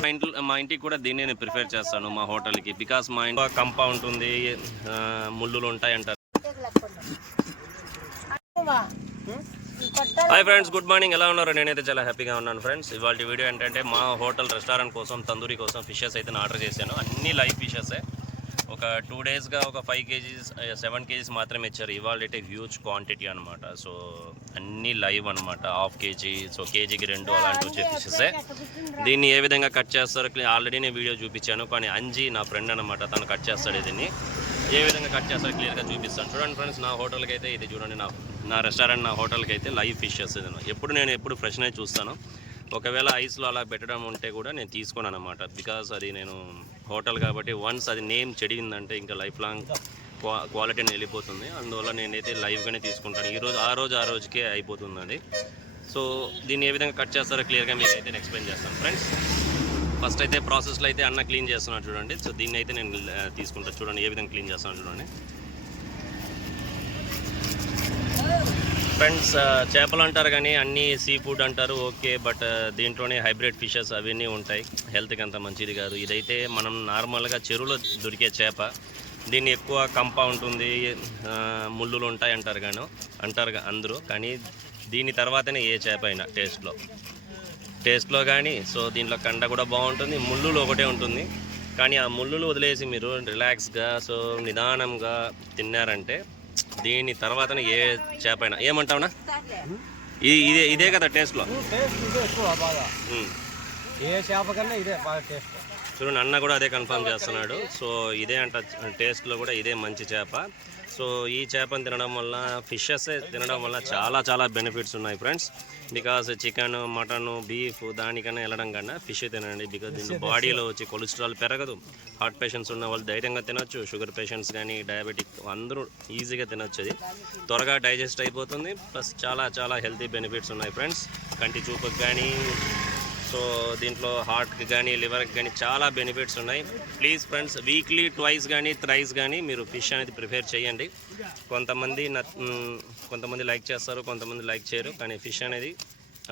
మా ఇంట్లో మా ఇంటికి కూడా దీన్ని నేను ప్రిఫర్ చేస్తాను మా హోటల్కి. బికాస్ మా ఇంట్లో కంప ఉంటుంది ముళ్ళులు ఉంటాయి అంటారు. హాయ్ ఫ్రెండ్స్ గుడ్ మార్నింగ్ ఎలా ఉన్నారు? నేనైతే చాలా హ్యాపీగా ఉన్నాను ఫ్రెండ్స్ ఇవాళ వీడియో ఏంటంటే మా హోటల్ రెస్టారెంట్ కోసం తందూరి కోసం ఫిషెస్ అయితే నేను ఆర్డర్ చేశాను. అన్ని లైవ్ ఫిషెస్ ఒక టూ డేస్గా ఒక ఫైవ్ కేజీస్ సెవెన్ కేజీస్ మాత్రమే ఇచ్చారు. ఇవాళ అయితే హ్యూజ్ క్వాంటిటీ అనమాట సో అన్ని లైవ్ అనమాట హాఫ్ కేజీ సో కేజీకి రెండు అలాంటి వచ్చే ఫిషెస్ దీన్ని ఏ విధంగా కట్ చేస్తారో? ఆల్రెడీ నేను వీడియో చూపించాను. కానీ అంజీ నా ఫ్రెండ్ అనమాట తను కట్ చేస్తాడు దీన్ని. ఏ విధంగా కట్ చేస్తారో క్లియర్గా చూపిస్తాను. చూడండి ఫ్రెండ్స్ నా హోటల్కి అయితే ఇది చూడండి నా నా రెస్టారెంట్ నా హోటల్కి అయితే లైవ్ ఫిషెస్ ఇది ఎప్పుడు నేను ఎప్పుడు ఫ్రెష్నే చూస్తాను. ఒకవేళ ఐస్లో అలా పెట్టడం ఉంటే కూడా నేను తీసుకోను అనమాట బికాస్ అది నేను హోటల్ కాబట్టి వన్స్ అది నేమ్ చెడిగిందంటే ఇంకా లైఫ్ లాంగ్ క్వా క్వాలిటీ వెళ్ళిపోతుంది. అందువల్ల నేనైతే లైవ్గానే తీసుకుంటాను. ఈరోజు ఆ రోజు ఆ రోజుకే అయిపోతుంది అది. సో దీన్ని ఏ విధంగా కట్ చేస్తారో క్లియర్గా మీకు అయితే ఎక్స్ప్లెయిన్ చేస్తాను. ఫ్రెండ్స్ ఫస్ట్ అయితే ప్రాసెస్లో అయితే అన్న క్లీన్ చేస్తున్నాను చూడండి. సో దీన్ని అయితే నేను తీసుకుంటాను చూడండి ఏ విధంగా క్లీన్ చేస్తాను చూడండి. ఫ్రెండ్స్ చేపలు అంటారు కానీ అన్నీ సీ ఫుడ్ అంటారు ఓకే బట్ దీంట్లోనే హైబ్రిడ్ ఫిషెస్ అవన్నీ ఉంటాయి. హెల్త్కి అంత మంచిది కాదు. ఇదైతే మనం నార్మల్గా చెరువులో దొరికే చేప. దీన్ని ఎక్కువ కంప ఉంటుంది ముళ్ళులు ఉంటాయి అంటారు కానీ అంటారు అందరూ. కానీ దీని తర్వాతనే ఏ చేప అయినా టేస్ట్లో. టేస్ట్లో కానీ సో దీంట్లో కండ కూడా బాగుంటుంది ముళ్ళులు ఒకటే ఉంటుంది. కానీ ఆ ముళ్ళులు వదిలేసి మీరు రిలాక్స్గా సో నిదానంగా తిన్నారంటే దీని తర్వాతనే ఏ చేప అయినా ఏమంటావునా? ఇది ఇదే ఇదే కదా టేస్ట్లో. టేస్ట్ ఇదే ఎక్కువ బాగా. ఉమ్. ఏ చేప కన్నా ఇదే బాగా టేస్ట్. చూడండి అన్న కూడా అదే కన్ఫర్మ్ చేస్తున్నాడు. సో ఇదే అంట టేస్ట్లో కూడా ఇదే మంచి చేప. సో ఈ చేపను తినడం వల్ల ఫిషెస్ తినడం వల్ల చాలా చాలా బెనిఫిట్స్ ఉన్నాయి friends because chicken mutton beef దానికన్నా వెళ్ళడం కన్నా ఫిష్ తినండి. బికాస్ దీని బాడీలో వచ్చి కొలెస్ట్రాల్ పెరగదు. హార్ట్ పేషెంట్స్ ఉన్న వాళ్ళు ధైర్యంగా తినొచ్చు. షుగర్ పేషెంట్స్ కానీ డయాబెటిక్ అందరూ ఈజీగా తినొచ్చు అది. త్వరగా డైజెస్ట్ అయిపోతుంది. ప్లస్ చాలా చాలా హెల్తీ బెనిఫిట్స్ ఉన్నాయి ఫ్రెండ్స్ కంటి చూపుకి కానీ సో దీంట్లో హార్ట్కి కానీ లివర్కి కానీ చాలా బెనిఫిట్స్ ఉన్నాయి. ప్లీజ్ ఫ్రెండ్స్ వీక్లీ ట్వైస్ కానీ థ్రైస్ కానీ మీరు ఫిష్ అనేది ప్రిపేర్ చేయండి. కొంతమంది కొంతమంది లైక్ చేస్తారు కొంతమంది లైక్ చేయరు. కానీ ఫిష్ అనేది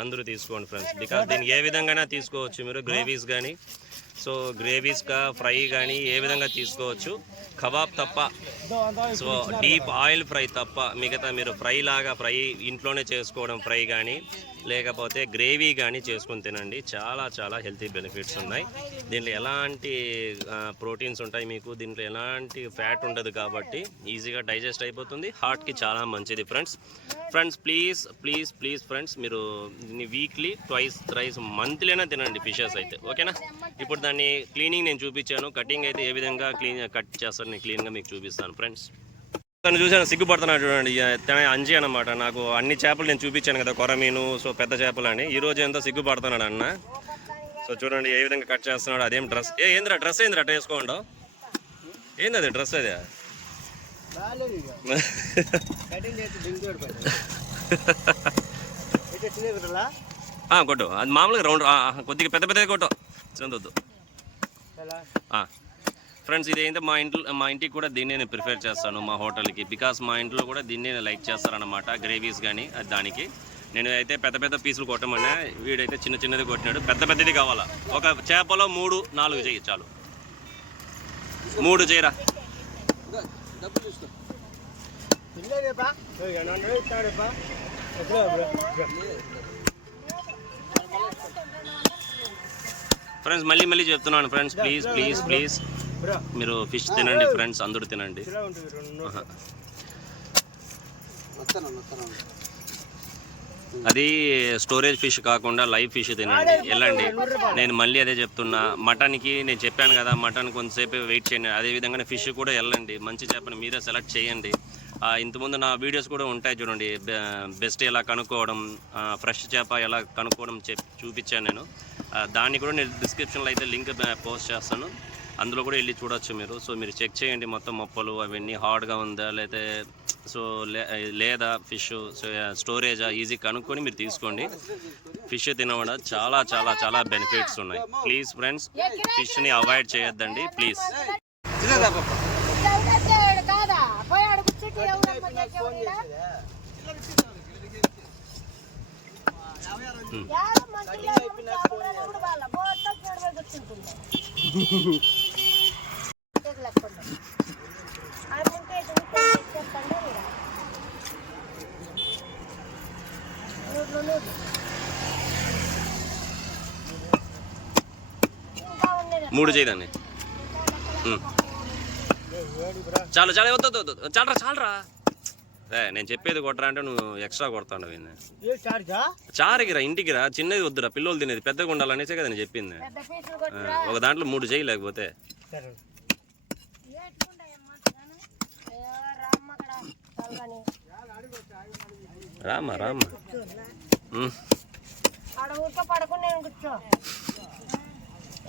అందరూ తీసుకోండి ఫ్రెండ్స్. బికాస్ దీన్ని ఏ విధంగా తీసుకోవచ్చు మీరు? గ్రేవీస్ కానీ సో గ్రేవీస్గా ఫ్రై కానీ ఏ విధంగా తీసుకోవచ్చు? కబాబ్ తప్ప సో డీప్ ఆయిల్ ఫ్రై తప్ప మిగతా మీరు ఫ్రై లాగా ఫ్రై ఇంట్లోనే చేసుకోవడం ఫ్రై కానీ లేకపోతే గ్రేవీ కానీ చేసుకొని తినండి. చాలా చాలా హెల్తీ బెనిఫిట్స్ ఉన్నాయి. దీంట్లో ఎలాంటి ప్రోటీన్స్ ఉంటాయి మీకు? దీంట్లో ఎలాంటి ఫ్యాట్ ఉండదు కాబట్టి ఈజీగా డైజెస్ట్ అయిపోతుంది. హార్ట్కి చాలా మంచిది friends. Friends please please please friends మీరు దీన్ని వీక్లీ ట్వైస్ థ్రైస్ మంత్లీనా తినండి ఫిషెస్ అయితే. ఓకేనా? ఇప్పుడు దాన్ని క్లీనింగ్ నేను చూపించాను. కటింగ్ అయితే ఏ విధంగా క్లీన్ కట్ చేస్తాను నేను క్లీన్గా మీకు చూపిస్తాను ఫ్రెండ్స్ తను చూసాను సిగ్గుపడుతున్నాడు చూడండి తన అంజి అనమాట నాకు అన్ని చేపలు నేను చూపించాను కదా కొరమీను సో పెద్ద చేపలు అని. ఈ రోజు ఎంతో సిగ్గుపడుతున్నాడు అన్న. సో చూడండి ఏ విధంగా కట్ చేస్తున్నాడు అదేం డ్రెస్. ఏ ఏందిరా డ్రెస్ ఏందిరా అట్ట వేసుకోండు ఏంది అది డ్రెస్ అది? కొట్టు. అది మామూలుగా రౌండ్ కొద్దిగా పెద్ద పెద్దగా కొట్టు. చిన్నదొద్దు. ఫ్రెండ్స్ ఇదేంటే మా ఇంట్లో మా ఇంటికి కూడా దీన్నే నేను ప్రిఫర్ చేస్తాను మా హోటల్కి. బికాస్ మా ఇంట్లో కూడా దీన్నే లైక్ చేస్తారనమాట గ్రేవీస్ కానీ అది దానికి. నేను అయితే పెద్ద పెద్ద పీసులు కొట్టమన్నా వీడైతే చిన్న చిన్నది కొట్టినాడు. పెద్ద పెద్దది కావాలా? ఒక చేపలో మూడు నాలుగు చెయ్యి చాలు. మూడు చేయరా ఫ్రెండ్స్ మళ్ళీ మళ్ళీ చెప్తున్నాను ఫ్రెండ్స్ ప్లీజ్ ప్లీజ్ ప్లీజ్. మీరు ఫిష్ తినండి ఫ్రెండ్స్ అందరూ తినండి. అది స్టోరేజ్ ఫిష్ కాకుండా లైవ్ ఫిష్ తినండి. వెళ్ళండి. నేను మళ్ళీ అదే చెప్తున్నా. మటన్కి నేను చెప్పాను కదా మటన్ కొంతసేపు వెయిట్ చేయండి. అదే విధంగా ఫిష్ కూడా వెళ్ళండి. మంచి చేపని మీరే సెలెక్ట్ చేయండి. ఆ, ఇంతకుముందు నా వీడియోస్ కూడా ఉంటాయి చూడండి. బెస్ట్ ఎలా కనుక్కోవడం ఫ్రెష్ చేప ఎలా కనుక్కోవడం చెప్ చూపించాను నేను. దాన్ని కూడా నేను డిస్క్రిప్షన్లో అయితే లింక్ పోస్ట్ చేస్తాను. అందులో కూడా వెళ్ళి చూడొచ్చు మీరు. సో మీరు చెక్ చేయండి మొత్తం మొప్పలు అవన్నీ. హార్డ్గా ఉందా లేకపోతే సో లే లేదా ఫిష్ సో స్టోరేజా? ఈజీ కనుక్కొని మీరు తీసుకోండి. ఫిష్ తినడం చాలా చాలా చాలా బెనిఫిట్స్ ఉన్నాయి. ప్లీజ్ ఫ్రెండ్స్ ఫిష్ని అవాయిడ్ చేయొద్దండి. ప్లీజ్. మూడు చేయదాన్ని ఉమ్. చాలు చాలు వద్దు వద్దు, చాలరా చాలరా. నేను చెప్పేది కొట్టరా అంటే నువ్వు ఎక్స్ట్రా కొడతాడు వీడిని. ఏ చార్జా చారుకి రా ఇంటికి రా చిన్నది వద్దురా పిల్లలు తినేది పెద్దగా ఉండాలనేసే కదా నేను చెప్పింది. ఒక దాంట్లో మూడు చేయి లేకపోతే. నేను కూర్చో అది ఆడు మంచి ఇప్పుడు అది ఏం కాదు నేను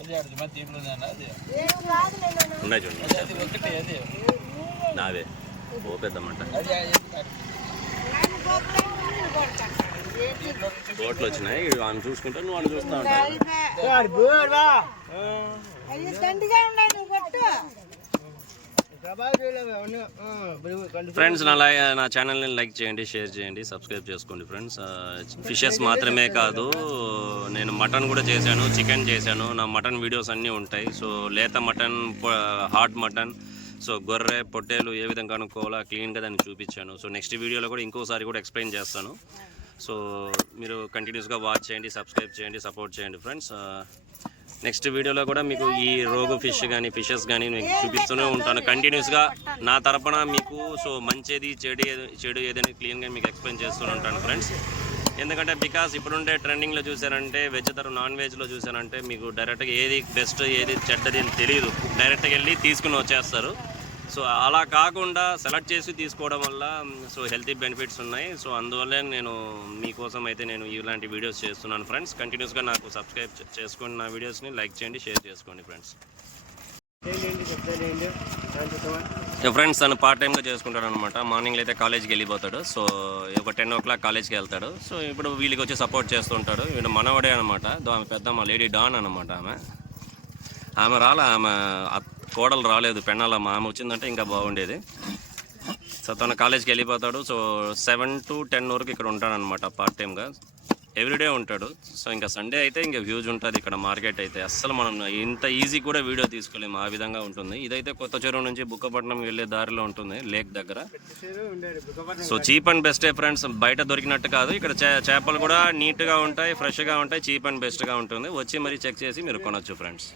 ఉన్నాయి చూడండి. అది ఒకటి అది. నావే. ఓ పెద్దమ్మంట ఓట్లు వచ్చినాయి ఆమె చూసుకుంటా నువ్వు ఆమె చూస్తా ఉంటావు అయ్యో దండిగా ఉన్నాయి నువ్వు కొట్టు ఫ్రెండ్స్ నా లై నా ఛానల్ని లైక్ చేయండి షేర్ చేయండి సబ్స్క్రైబ్ చేసుకోండి ఫ్రెండ్స్. ఫిషెస్ మాత్రమే కాదు నేను మటన్ కూడా చేశాను చికెన్ చేశాను. నా మటన్ వీడియోస్ అన్నీ ఉంటాయి. సో లేత మటన్ హాట్ మటన్ సో గొర్రె పొట్టేలు ఏ విధంగా కనుక్కోవాలో క్లీన్గా దాన్ని చూపించాను. సో నెక్స్ట్ వీడియోలో కూడా ఇంకోసారి కూడా ఎక్స్ప్లెయిన్ చేస్తాను. సో మీరు కంటిన్యూస్గా వాచ్ చేయండి సబ్స్క్రైబ్ చేయండి సపోర్ట్ చేయండి ఫ్రెండ్స్ నెక్స్ట్ వీడియోలో కూడా మీకు ఈ రోగు ఫిష్ కానీ ఫిషెస్ కానీ మీకు చూపిస్తూనే ఉంటాను. కంటిన్యూస్గా నా తరపున మీకు సో మంచిది చెడు ఏది- చెడు ఏదైనా క్లీన్గా మీకు ఎక్స్ప్లెయిన్ చేస్తూనే ఉంటాను ఫ్రెండ్స్ ఎందుకంటే బికాస్ ఇప్పుడుండే ట్రెండింగ్లో చూసారంటే వెజ్ తర నాన్ వెజ్లో చూసారంటే మీకు డైరెక్ట్గా ఏది బెస్ట్ ఏది చెడ్డది అని తెలియదు డైరెక్ట్గా వెళ్ళి తీసుకుని వచ్చేస్తారు. సో అలా కాకుండా సెలెక్ట్ చేసి తీసుకోవడం వల్ల సో హెల్తీ బెనిఫిట్స్ ఉన్నాయి. సో అందువల్లే నేను మీకోసం అయితే నేను ఇలాంటి వీడియోస్ చేస్తున్నాను ఫ్రెండ్స్. కంటిన్యూస్గా నాకు సబ్స్క్రైబ్ చేసుకోండి నా వీడియోస్ని లైక్ చేయండి షేర్ చేసుకోండి ఫ్రెండ్స్. ఫ్రెండ్స్ తను పార్ట్ టైంగా చేసుకుంటాడు అనమాట మార్నింగ్ అయితే కాలేజ్కి వెళ్ళిపోతాడు. సో ఒక టెన్ ఓ క్లాక్ కాలేజ్కి వెళ్తాడు. సో ఇప్పుడు వీళ్ళకి వచ్చి సపోర్ట్ చేస్తుంటాడు. వీడు మనవడే అనమాట ఆమె పెద్ద మా లేడీ డాన్ అనమాట ఆమె. ఆమె రాలే ఆమె కోడలు రాలేదు పెన్నాలమ్మ ఆమె వచ్చిందంటే ఇంకా బాగుండేది. సో తన కాలేజ్కి వెళ్ళిపోతాడు సో సెవెన్ టు టెన్ వరకు ఇక్కడ ఉంటాడనమాట పార్ట్ టైంగా ఎవ్రీడే ఉంటాడు. సో ఇంకా సండే అయితే ఇంకా వ్యూజ్ ఉంటుంది ఇక్కడ మార్కెట్ అయితే. అస్సలు మనం ఇంత ఈజీ కూడా వీడియో తీసుకోలేము ఆ విధంగా ఉంటుంది. ఇదైతే కొత్త చెరువు నుంచి బుక్కపట్నం వెళ్ళే దారిలో ఉంటుంది లేక్ దగ్గర. సో చీప్ అండ్ బెస్టే ఫ్రెండ్స్ బయట దొరికినట్టు కాదు. ఇక్కడ చే- చేపలు కూడా నీట్గా ఉంటాయి ఫ్రెష్గా ఉంటాయి చీప్ అండ్ బెస్ట్గా ఉంటుంది. వచ్చి మరి చెక్ చేసి మీరు కొనొచ్చు ఫ్రెండ్స్